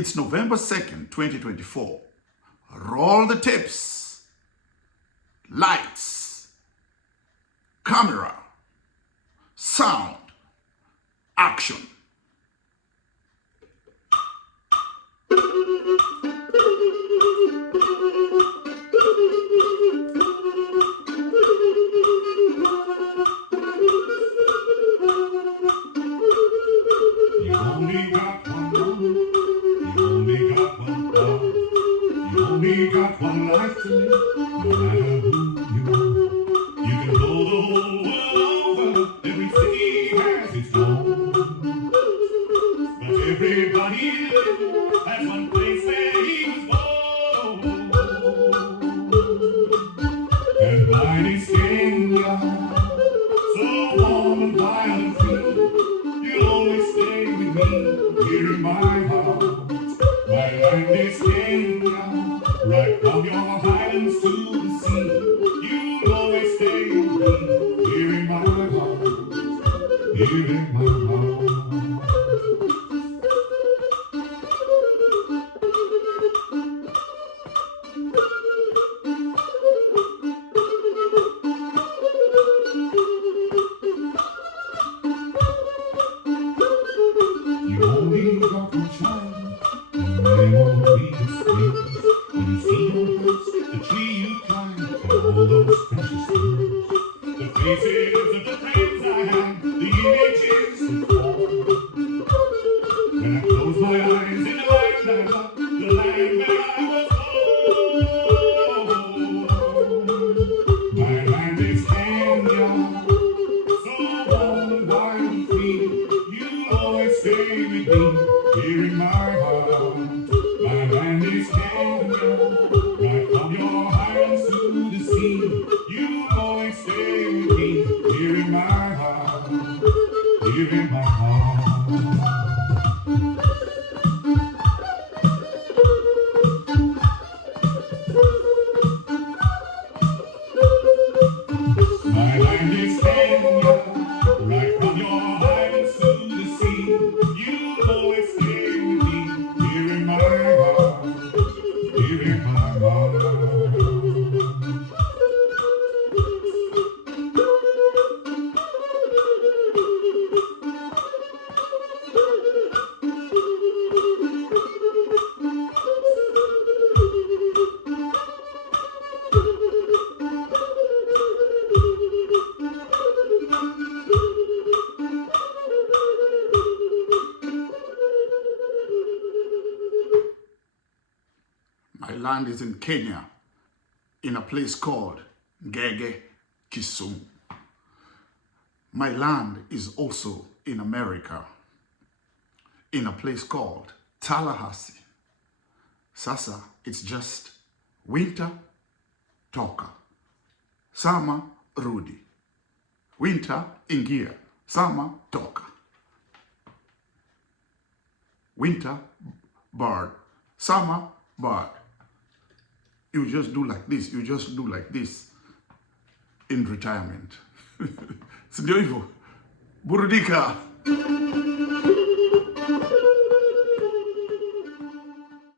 It's November 2nd, 2024. Roll the tapes. Lights. Camera. Sound. Action. You only got one love, you only got one love, you only got one life to live, no matter who you are. You can go the whole world over, every city has its own. But everybody has one place where he was born. And mine is Kenya, so warm and wild and free. You'll always stay with me, here in my heart. My land is Kenya, right from your highlands to the sea. You'll always stay with me, here in my heart, here in my heart. You only got one child, and they won't be the same. When you see your house, the tree you climb, and all those precious things, the faces of the friends I had, the images of home. When I close my eyes in the land I love, the land where I was born. My land is Kenya, so warm and wild and free. You'll always stay with me, here in my heart. My land is Kenya, right from your highlands to the sea. You'll always stay with me, here in my heart, here in my heart. My land is Kenya, right from your highlands to the sea. You'll always stay with me, here in my heart, here in my heart. My land is in Kenya, in a place called Ngege, Kisumu. My land is also in America, in a place called Tallahassee. Sasa, it's just winter, toka. Summer, rudi. Winter, ingia. Summer, toka. Winter, bird. Summer, bird. You just do like this. You just do like this in retirement. Si ndio hivyo? Burudika.